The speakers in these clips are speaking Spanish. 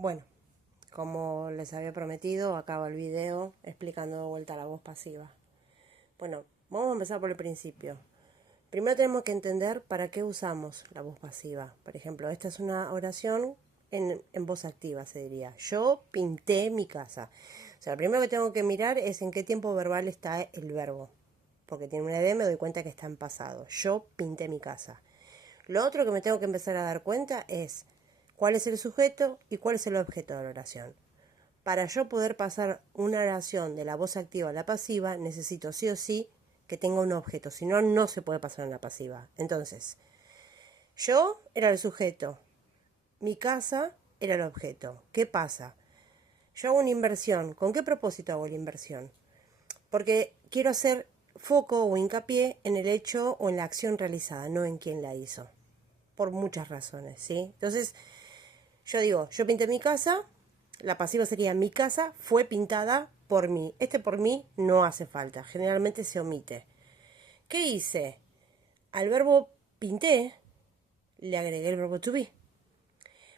Bueno, como les había prometido, acaba el video explicando de vuelta la voz pasiva. Bueno, vamos a empezar por el principio. Primero tenemos que entender para qué usamos la voz pasiva. Por ejemplo, esta es una oración en voz activa, se diría. Yo pinté mi casa. O sea, lo primero que tengo que mirar es en qué tiempo verbal está el verbo. Porque tiene una ed, me doy cuenta que está en pasado. Yo pinté mi casa. Lo otro que me tengo que empezar a dar cuenta es cuál es el sujeto y cuál es el objeto de la oración. Para yo poder pasar una oración de la voz activa a la pasiva, necesito sí o sí que tenga un objeto, si no, no se puede pasar en la pasiva. Entonces, yo era el sujeto, mi casa era el objeto. ¿Qué pasa? Yo hago una inversión. ¿Con qué propósito hago la inversión? Porque quiero hacer foco o hincapié en el hecho o en la acción realizada, no en quién la hizo. Por muchas razones, ¿sí? Entonces, yo digo, yo pinté mi casa, la pasiva sería mi casa fue pintada por mí. Este por mí no hace falta, generalmente se omite. ¿Qué hice? Al verbo pinté le agregué el verbo to be.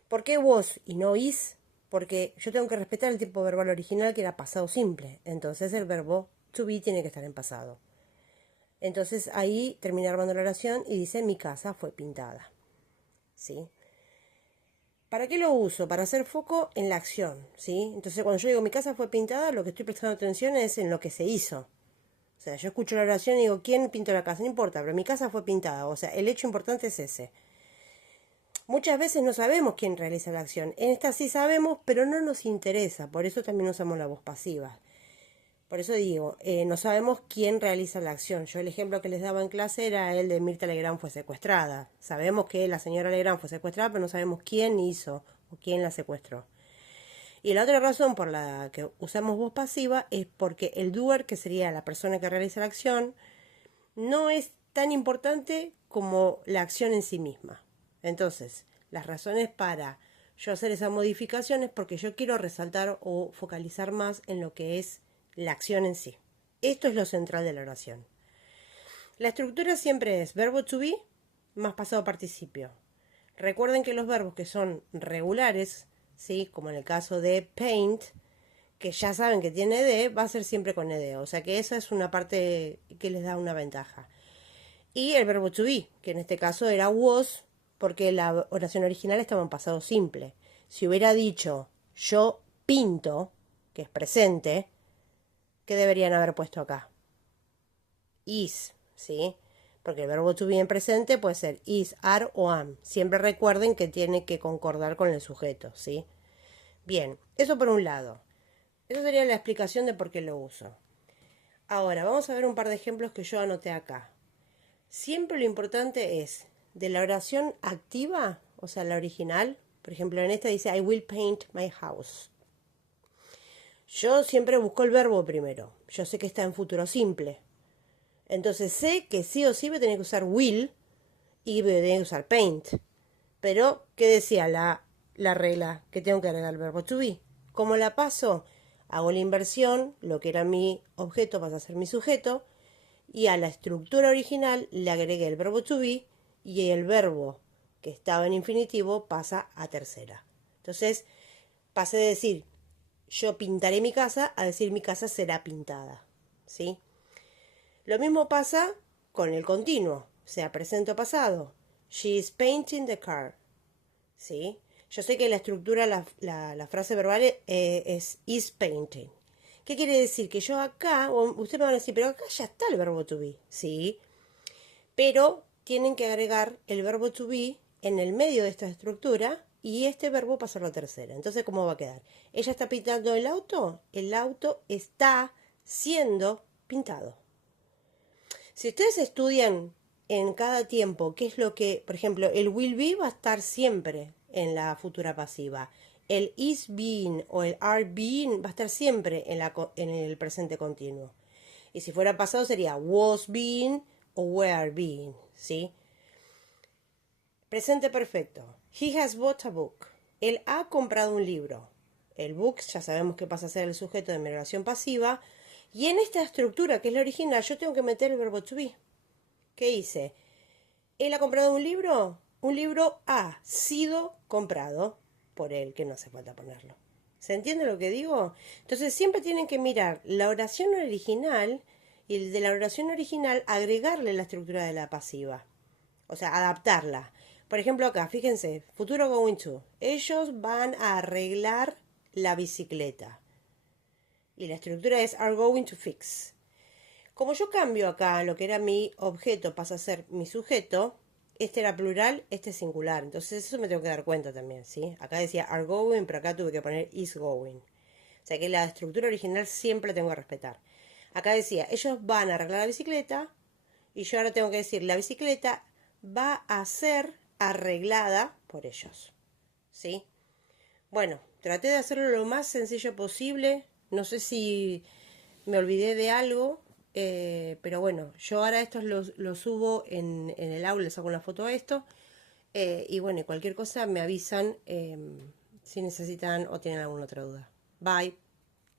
¿Por qué was y no is? Porque yo tengo que respetar el tiempo verbal original que era pasado simple. Entonces el verbo to be tiene que estar en pasado. Entonces ahí termina armando la oración y dice mi casa fue pintada. ¿Sí? ¿Para qué lo uso? Para hacer foco en la acción, ¿sí? Entonces cuando yo digo mi casa fue pintada, lo que estoy prestando atención es en lo que se hizo. O sea, yo escucho la oración y digo, ¿quién pintó la casa? No importa, pero mi casa fue pintada. O sea, el hecho importante es ese. Muchas veces no sabemos quién realiza la acción. En esta sí sabemos, pero no nos interesa. Por eso también usamos la voz pasiva. Por eso digo, no sabemos quién realiza la acción. Yo el ejemplo que les daba en clase era el de Mirta Legrand fue secuestrada. Sabemos que la señora Legrand fue secuestrada, pero no sabemos quién hizo o quién la secuestró. Y la otra razón por la que usamos voz pasiva es porque el doer, que sería la persona que realiza la acción, no es tan importante como la acción en sí misma. Entonces, las razones para yo hacer esa modificación es porque yo quiero resaltar o focalizar más en lo que es la acción en sí. Esto es lo central de la oración. La estructura siempre es verbo to be más pasado participio. Recuerden que los verbos que son regulares, ¿sí? Como en el caso de paint, que ya saben que tiene ed, va a ser siempre con ed. O sea que esa es una parte que les da una ventaja. Y el verbo to be, que en este caso era was, porque la oración original estaba en pasado simple. Si hubiera dicho yo pinto, que es presente, ¿qué deberían haber puesto acá? Is, ¿sí? Porque el verbo to be en presente puede ser is, are o am. Siempre recuerden que tiene que concordar con el sujeto, ¿sí? Bien, eso por un lado. Eso sería la explicación de por qué lo uso. Ahora, vamos a ver un par de ejemplos que yo anoté acá. Siempre lo importante es de la oración activa, o sea, la original. Por ejemplo, en esta dice I will paint my house. Yo siempre busco el verbo primero. Yo sé que está en futuro simple. Entonces sé que sí o sí voy a tener que usar will y voy a tener que usar paint. Pero, ¿qué decía la regla? Que tengo que agregar el verbo to be. ¿Cómo la paso? Hago la inversión, lo que era mi objeto pasa a ser mi sujeto, y a la estructura original le agregué el verbo to be y el verbo que estaba en infinitivo pasa a tercera. Entonces, pasé de decir yo pintaré mi casa a decir mi casa será pintada. ¿Sí? Lo mismo pasa con el continuo, sea presente o pasado. She is painting the car. ¿Sí? Yo sé que la estructura, la frase verbal es is painting. ¿Qué quiere decir? Que yo acá, ustedes me van a decir, pero acá ya está el verbo to be. Sí, pero tienen que agregar el verbo to be en el medio de esta estructura y este verbo pasarlo a tercera. Entonces, ¿cómo va a quedar? Ella está pintando el auto está siendo pintado. Si ustedes estudian en cada tiempo qué es lo que, por ejemplo, el will be va a estar siempre en la futura pasiva. El is being o el are being va a estar siempre en el presente continuo. Y si fuera pasado sería was being o were being, ¿sí? Presente perfecto. He has bought a book. Él ha comprado un libro. El book ya sabemos que pasa a ser el sujeto de mi oración pasiva. Y en esta estructura, que es la original, yo tengo que meter el verbo to be. ¿Qué hice? ¿Él ha comprado un libro? Un libro ha sido comprado. por él, que no hace falta ponerlo. ¿Se entiende lo que digo? Entonces siempre tienen que mirar la oración original y el de la oración original agregarle la estructura de la pasiva. O sea, adaptarla. Por ejemplo acá, fíjense, futuro going to. Ellos van a arreglar la bicicleta. Y la estructura es are going to fix. Como yo cambio acá lo que era mi objeto pasa a ser mi sujeto, este era plural, este es singular. Entonces eso me tengo que dar cuenta también, ¿sí? Acá decía are going, pero acá tuve que poner is going. O sea que la estructura original siempre la tengo que respetar. Acá decía, ellos van a arreglar la bicicleta y yo ahora tengo que decir, la bicicleta va a ser arreglada por ellos, ¿sí? Bueno, traté de hacerlo lo más sencillo posible. No sé si me olvidé de algo, pero bueno, yo ahora estos los subo en el aula, les hago una foto a esto. Y bueno, y cualquier cosa me avisan si necesitan o tienen alguna otra duda. Bye.